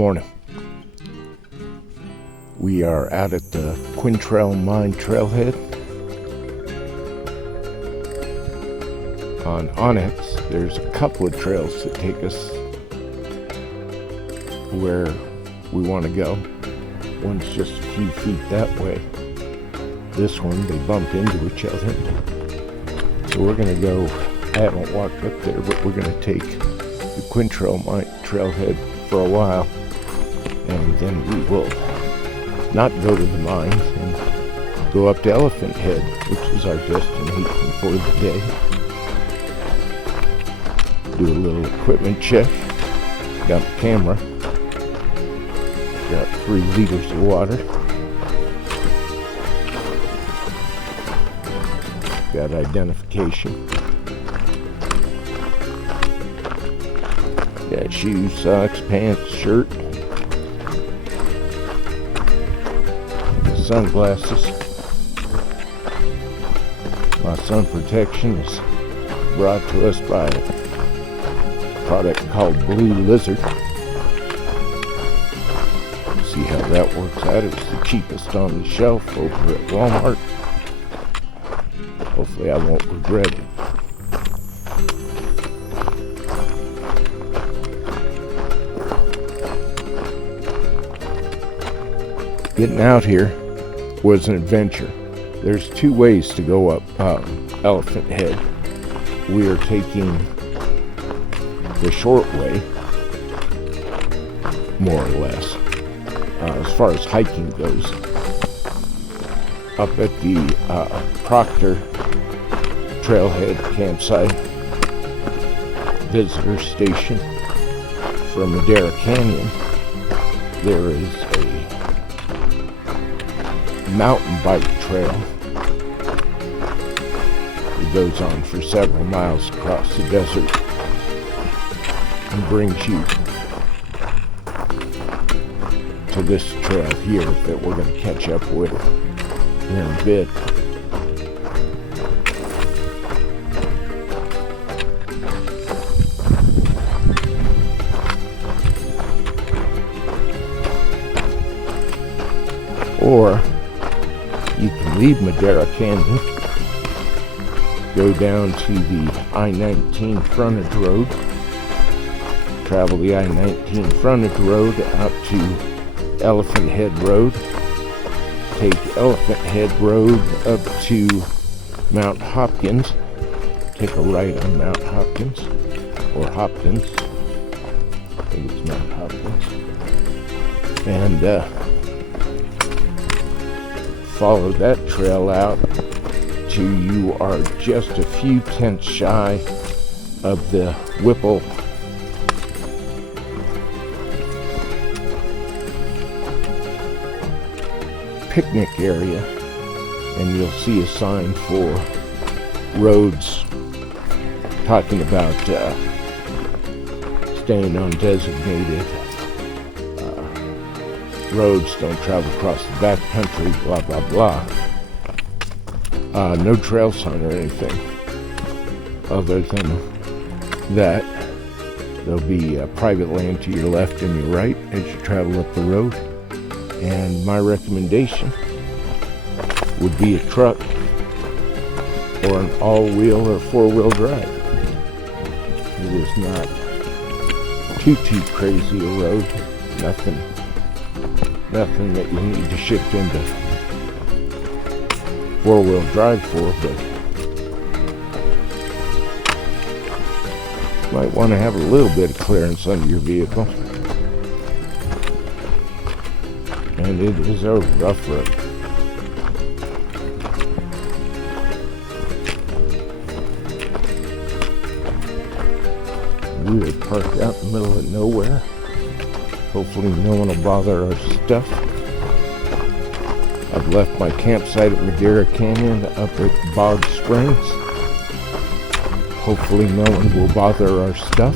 morning. We are out at the Quintrell Mine Trailhead. On Onyx, there's a couple of trails that take us where we want to go. One's just a few feet that way. This one, they bump into each other. So we're going to go, I haven't walked up there, but we're going to take the Quintrell Mine Trailhead for a while. And then we will not go to the mines and go up to Elephant Head, which is our destination for the day. Do a little equipment check. Got the camera. Got 3 liters of water. Got identification. Got shoes, socks, pants, shirt. Sunglasses. My sun protection is brought to us by a product called Blue Lizard. See how that works out. It was the cheapest on the shelf over at Walmart. Hopefully I won't regret it. Getting out here was an adventure. There's 2 ways to go up Elephant Head. We are taking the short way, more or less, as far as hiking goes. Up at the Proctor Trailhead campsite visitor station for Madera Canyon, there is a mountain bike trail that goes on for several miles across the desert and brings you to this trail here that we're going to catch up with in a bit. Or you can leave Madera Canyon, go down to the I-19 frontage road, travel the I-19 frontage road out to Elephant Head Road, take Elephant Head Road up to Mount Hopkins, take a right on Mount Hopkins, or Hopkins, I think it's Mount Hopkins, and follow that trail out till you are just a few tenths shy of the Whipple picnic area, and you'll see a sign for roads talking about staying on designated roads, don't travel across the back country, blah blah blah. No trail sign or anything other than that. There'll be private land to your left and your right as you travel up the road, and my recommendation would be a truck or an all-wheel or 4-wheel drive. It is not too crazy a road, nothing that you need to shift into 4-wheel drive for, but might want to have a little bit of clearance under your vehicle. And it is a rough road. We are parked out in the middle of nowhere. Hopefully no one will bother our stuff. I've left my campsite at Madera Canyon up at Bog Springs. Hopefully no one will bother our stuff.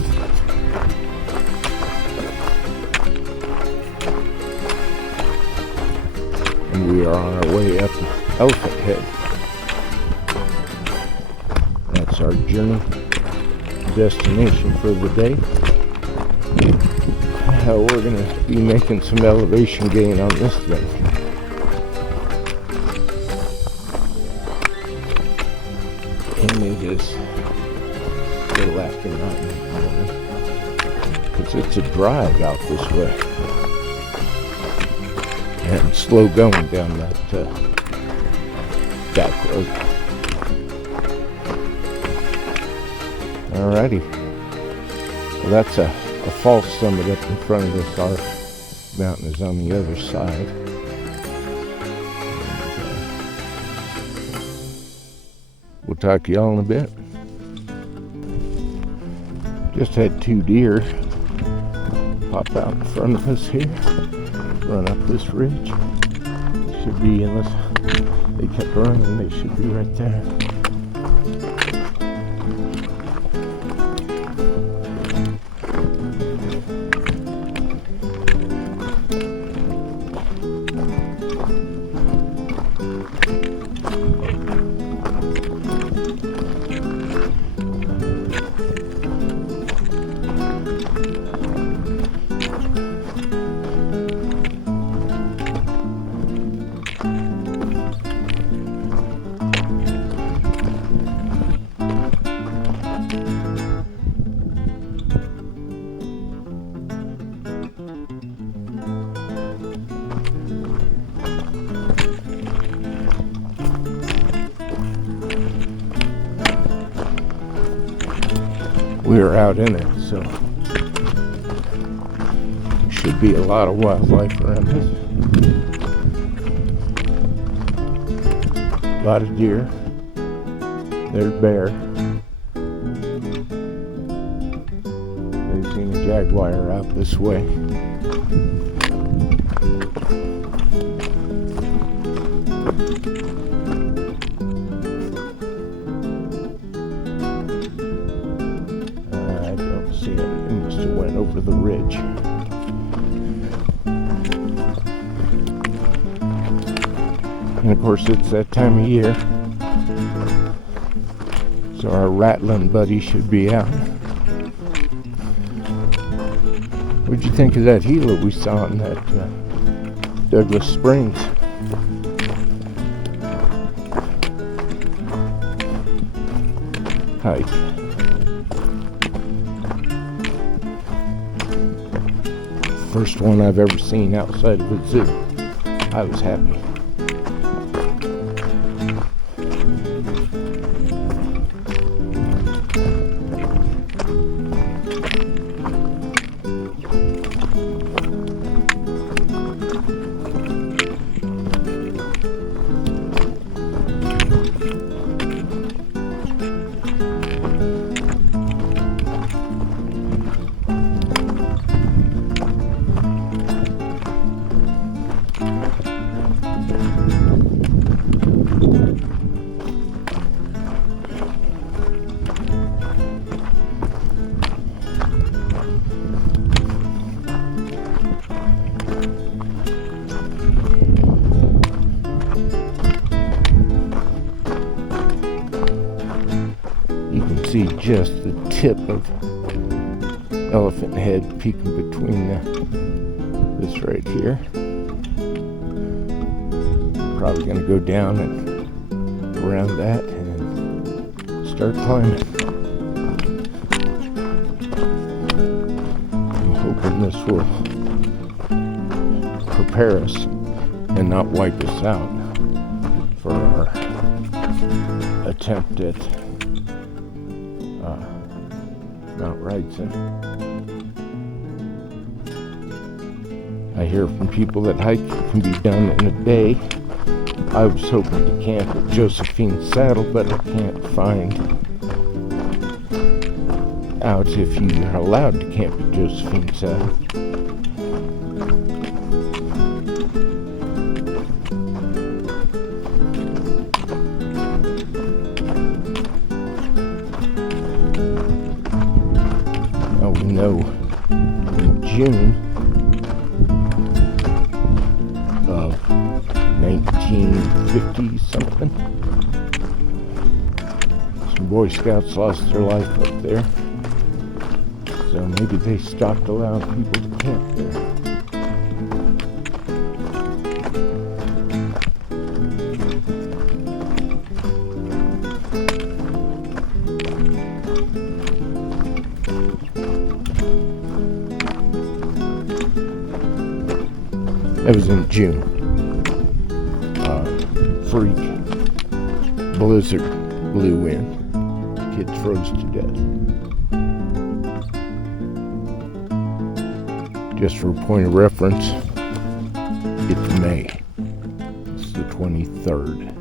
And we are on our way up Elephant Head. That's our journey destination for the day. hell, we're going to be making some elevation gain on this thing. And it is a little after 9 in the morning, because it's a drive out this way. And slow going down that back road. Alrighty. Well, that's a false summit up in front of us. Our mountain is on the other side. We'll talk to y'all in a bit. Just had 2 deer pop out in front of us here. Run up this ridge. Should be, unless they kept running, they should be right there. We are out in it, so there should be a lot of wildlife around us. A lot of deer. There's bear. They've seen a jaguar out this way. Over the ridge. And of course it's that time of year, so our rattling buddy should be out. What'd you think of that Gila we saw in that Douglas Springs? Hike. First one I've ever seen outside of a zoo. I was happy. See just the tip of elephant head peeking between this right here. Probably going to go down and around that and start climbing. I'm hoping this will prepare us and not wipe us out for our attempt at Mount Wrightson. I hear from people that hiking can be done in a day. I was hoping to camp at Josephine Saddle, but I can't find out if you are allowed to camp at Josephine Saddle. No, in June of 1950 something, some Boy Scouts lost their life up there. So maybe they stopped allowing people to camp there. That was in June. Freak blizzard blew in. Kids froze to death. Just for a point of reference, it's May. It's the 23rd.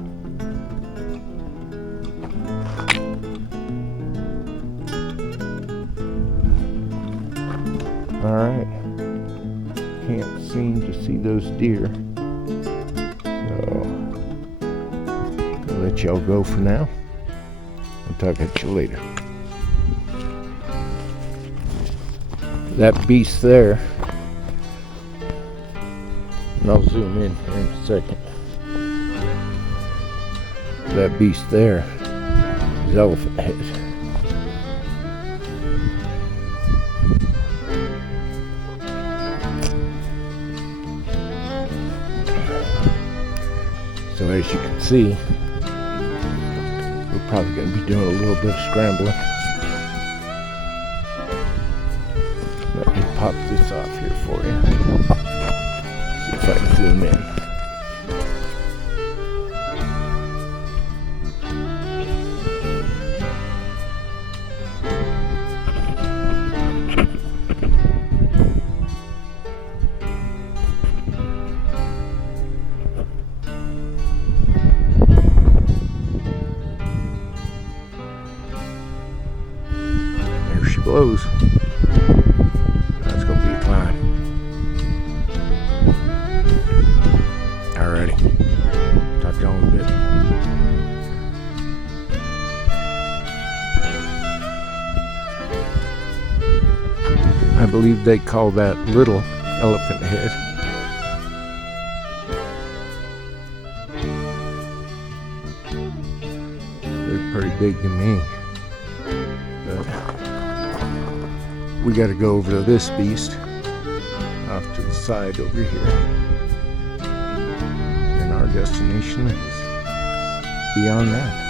Alright. Can't seem to see those deer. So, I'll let y'all go for now. I'll talk at you later. That beast there, and I'll zoom in here in a second. That beast there is elephant head. So as you can see, we're probably going to be doing a little bit of scrambling. Let me pop this off here for you. See if I can zoom in. She blows. That's gonna be a climb. Alrighty. Talk to y'all in a bit. I believe they call that little elephant head. They're pretty big to me. But we got to go over to this beast off to the side over here, and our destination is beyond that.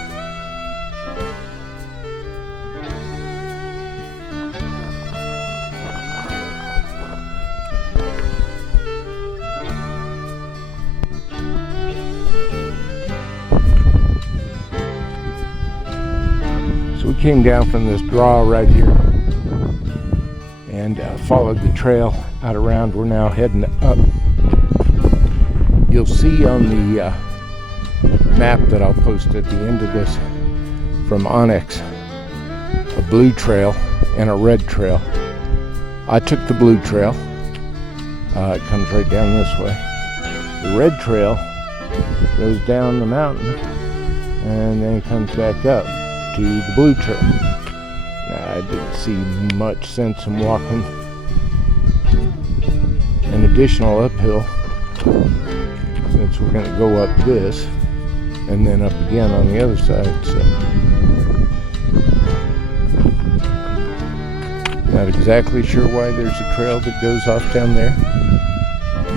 So we came down from this draw right here and followed the trail out around. We're now heading up. You'll see on the map that I'll post at the end of this from Onyx a blue trail and a red trail. I took the blue trail. It comes right down this way. The red trail goes down the mountain and then it comes back up to the blue trail. I didn't see much sense in walking an additional uphill since we're going to go up this and then up again on the other side. So not exactly sure why there's a trail that goes off down there.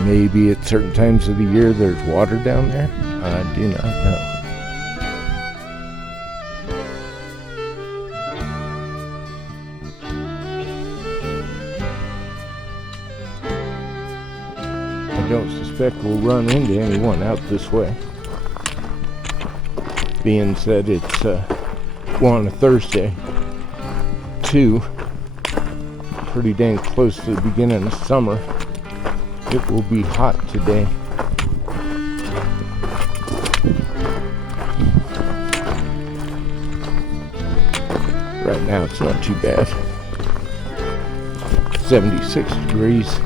Maybe at certain times of the year there's water down there. I do not know. I don't suspect we'll run into anyone out this way. Being said, it's one, a Thursday. Two, pretty dang close to the beginning of summer. It will be hot today. Right now it's not too bad. 76 degrees.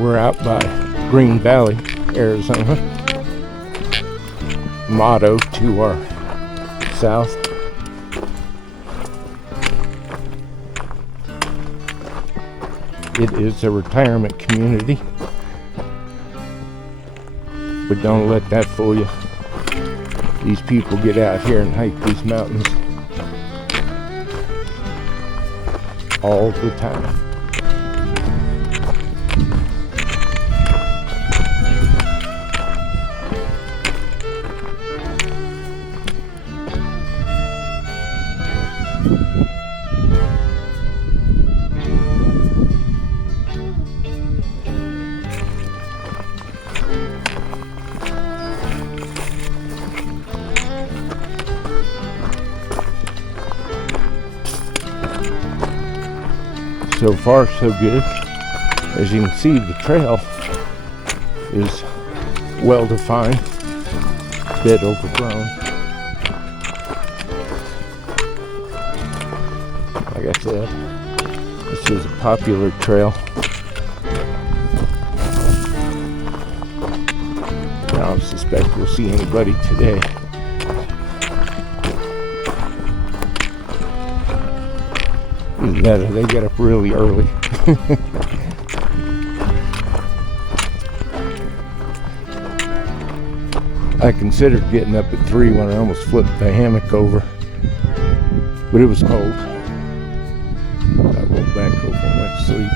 We're out by Green Valley, Arizona. Motto to our south. It is a retirement community, but don't let that fool you. These people get out here and hike these mountains all the time. So far, so good. As you can see, the trail is well defined, a bit overgrown. Like I said, this is a popular trail. I don't suspect we'll see anybody today. Either that or they get up really early. I considered getting up at 3 when I almost flipped the hammock over, but it was cold. I rolled back over and went to sleep.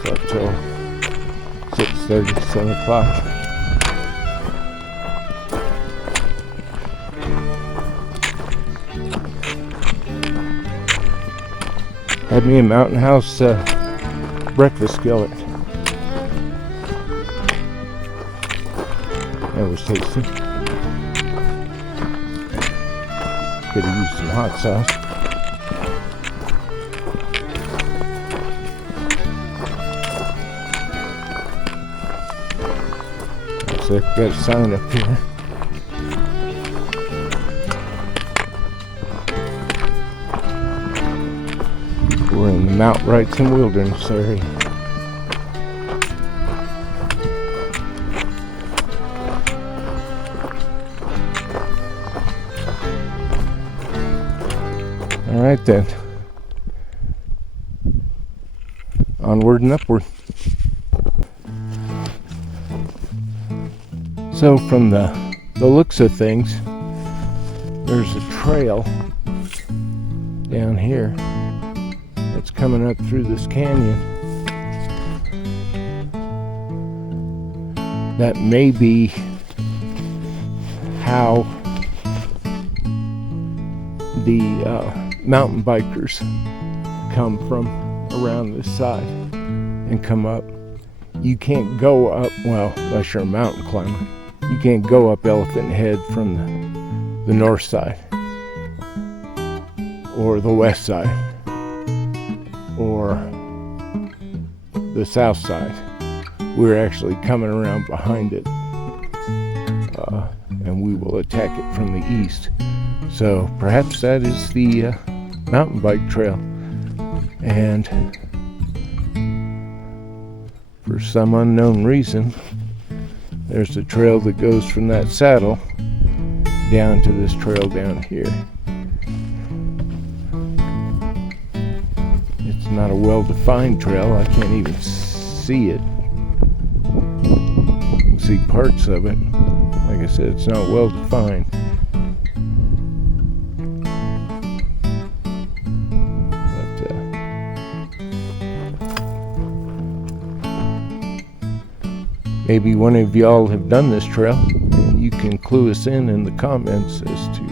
Slept till 6:30, 7 o'clock. Had me a Mountain House breakfast skillet. That was tasty. Could have used some hot sauce. So I've got a sign up here. We're in the Mount Wrightson Wilderness area. All right then. Onward and upward. So from the looks of things, there's a trail down here that's coming up through this canyon. That may be how the mountain bikers come from around this side and come up. You can't go up, well, unless you're a mountain climber, you can't go up Elephant Head from the north side or the west side or the south side. We're actually coming around behind it, and we will attack it from the east. So perhaps that is the mountain bike trail, and for some unknown reason there's a trail that goes from that saddle down to this trail down here. It's not a well-defined trail. I can't even see it. You can see parts of it. Like I said, it's not well-defined. Maybe one of y'all have done this trail, and you can clue us in the comments as to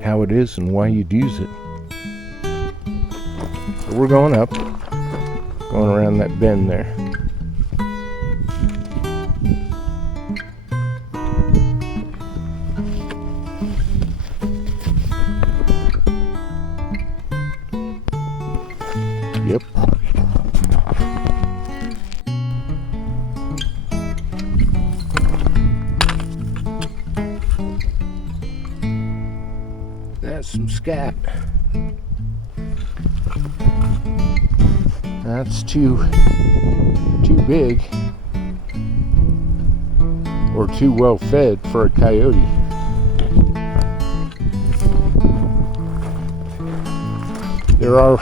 how it is and why you'd use it. So we're going up, going around that bend there. Yep. That has some scat. That's too big or too well fed for a coyote. There are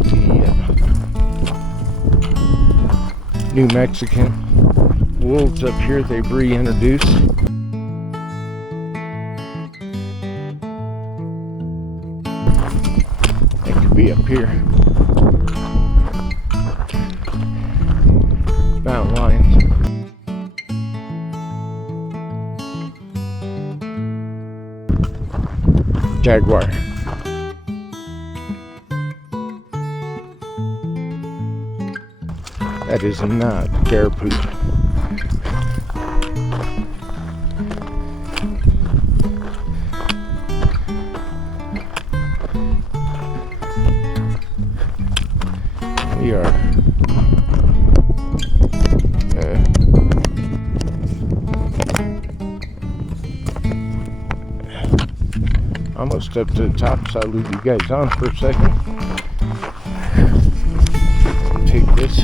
the New Mexican wolves up here they've reintroduced. They could be up here. Mountain lions. Jaguar. That is not bear poop. We are almost up to the top, so I'll leave you guys on for a second. Take this.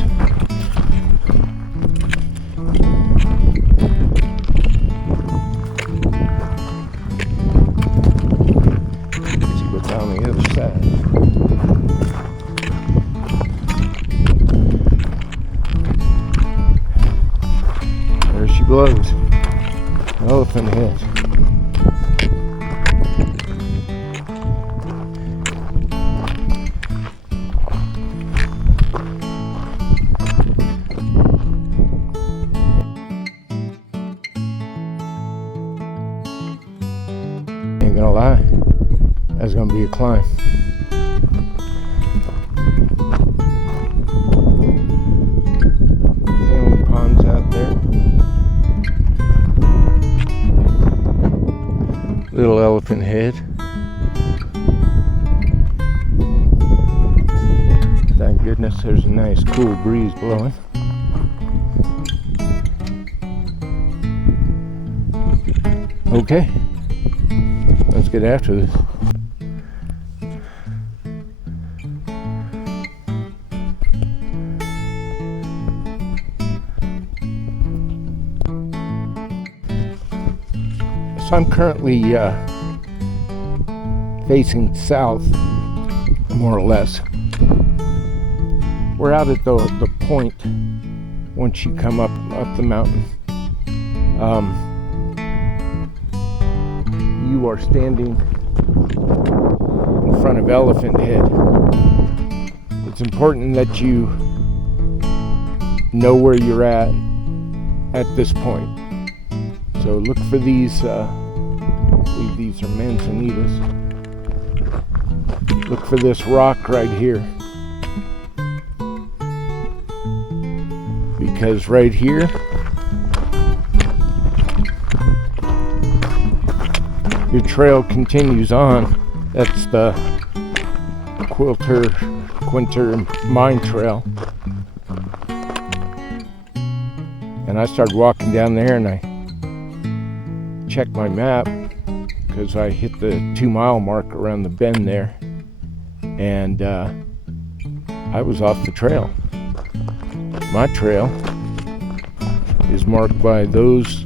See what's on the other side. There she blows. Elephant head. Ain't gonna lie, that's gonna be a climb. Hailing ponds out there. Little elephant head. Thank goodness there's a nice cool breeze blowing. Okay. Let's get after this. So I'm currently facing south, more or less. We're out at the point once you come up the mountain. You are standing in front of Elephant Head. It's important that you know where you're at this point. So look for these, I believe these are manzanitas. Look for this rock right here. Because right here, your trail continues on. That's the Quinter Mine Trail. And I started walking down there and I checked my map because I hit the 2-mile mark around the bend there. And I was off the trail. My trail is marked by those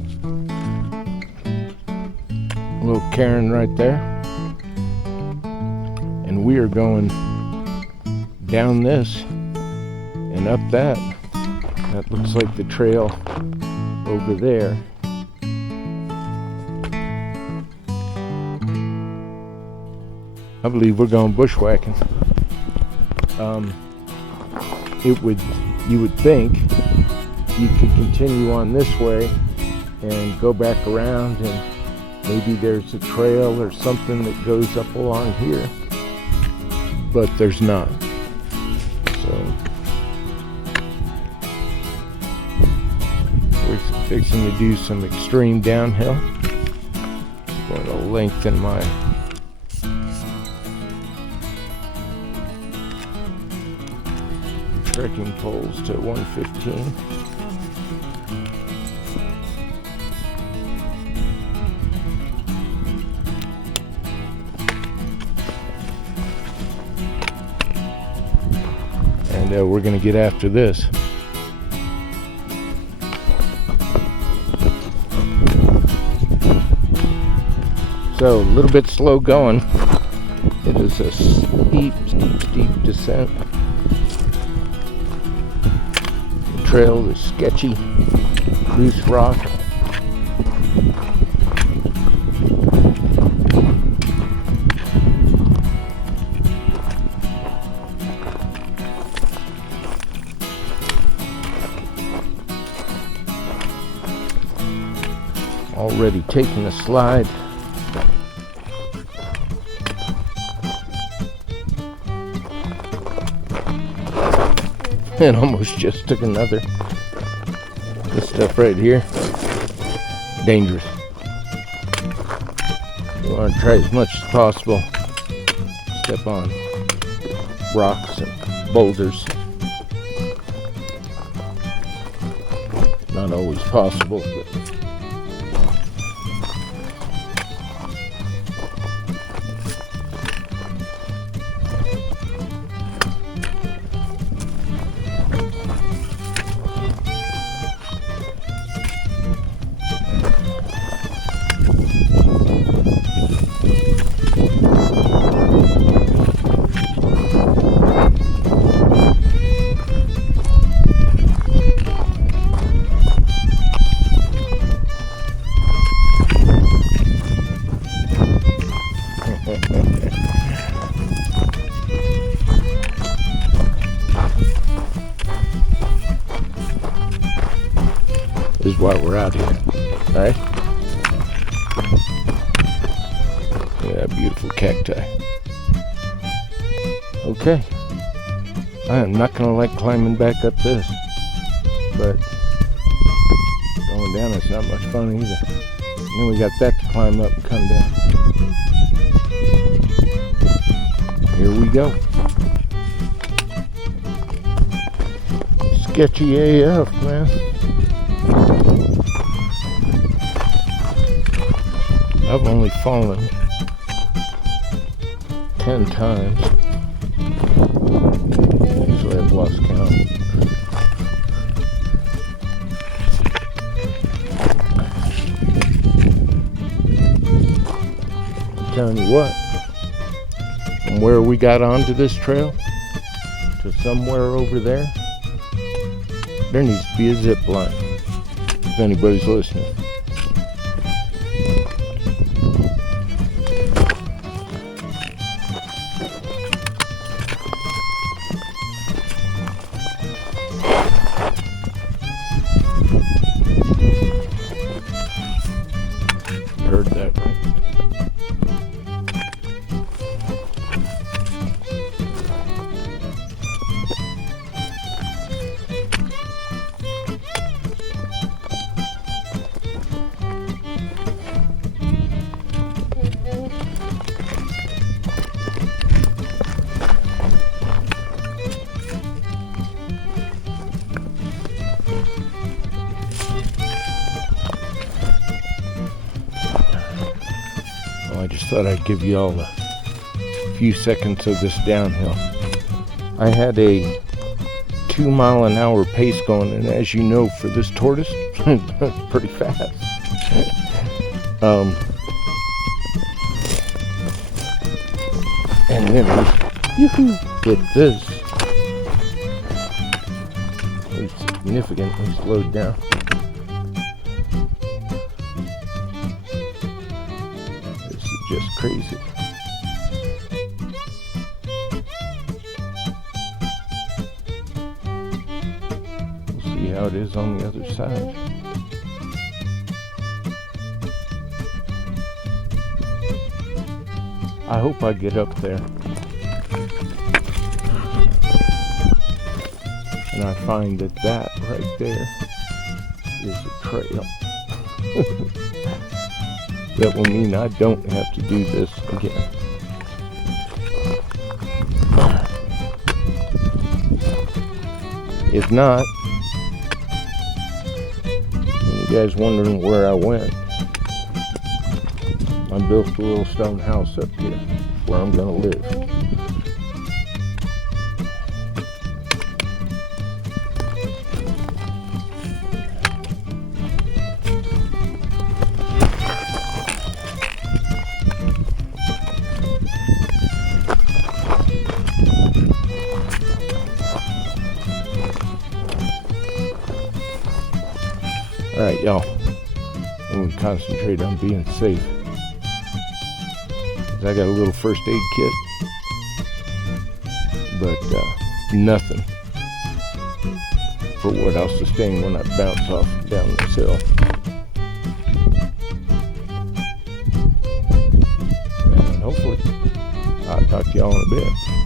little cairn right there, and we are going down this and up that. That looks like the trail over there. I believe we're going bushwhacking. You would think you could continue on this way and go back around, and maybe there's a trail or something that goes up along here, but there's not. So we're fixing to do some extreme downhill. I'm going to lengthen my trekking poles to 115. And we're gonna get after this. So a little bit slow going. It is a steep descent. The trail is sketchy, loose rock. Already taking a slide. And almost just took another. This stuff right here, dangerous. You want to try as much as possible. Step on rocks and boulders. Not always possible, but this is why we're out here, right? Yeah, beautiful cacti. Okay, I am not gonna like climbing back up this, but going down it's not much fun either. And then we got that to climb up and come down. Here we go. Sketchy AF, man. I've only fallen 10 times. Actually, I've lost count. I'm telling you what, from where we got onto this trail to somewhere over there needs to be a zip line, if anybody's listening. Heard that, right? I just thought I'd give you all a few seconds of this downhill. I had a 2-mile-an-hour pace going, and as you know, for this tortoise, it's pretty fast. And then get this. We significantly slowed down. Just crazy. We'll see how it is on the other side. I hope I get up there and I find that right there is a trail. That will mean I don't have to do this again. If not, and you guys wondering where I went, I built a little stone house up here where I'm gonna live. Alright, y'all. I'm going to concentrate on being safe. I got a little first aid kit, but nothing for what I'll sustain when I bounce off down this hill. And hopefully, I'll talk to y'all in a bit.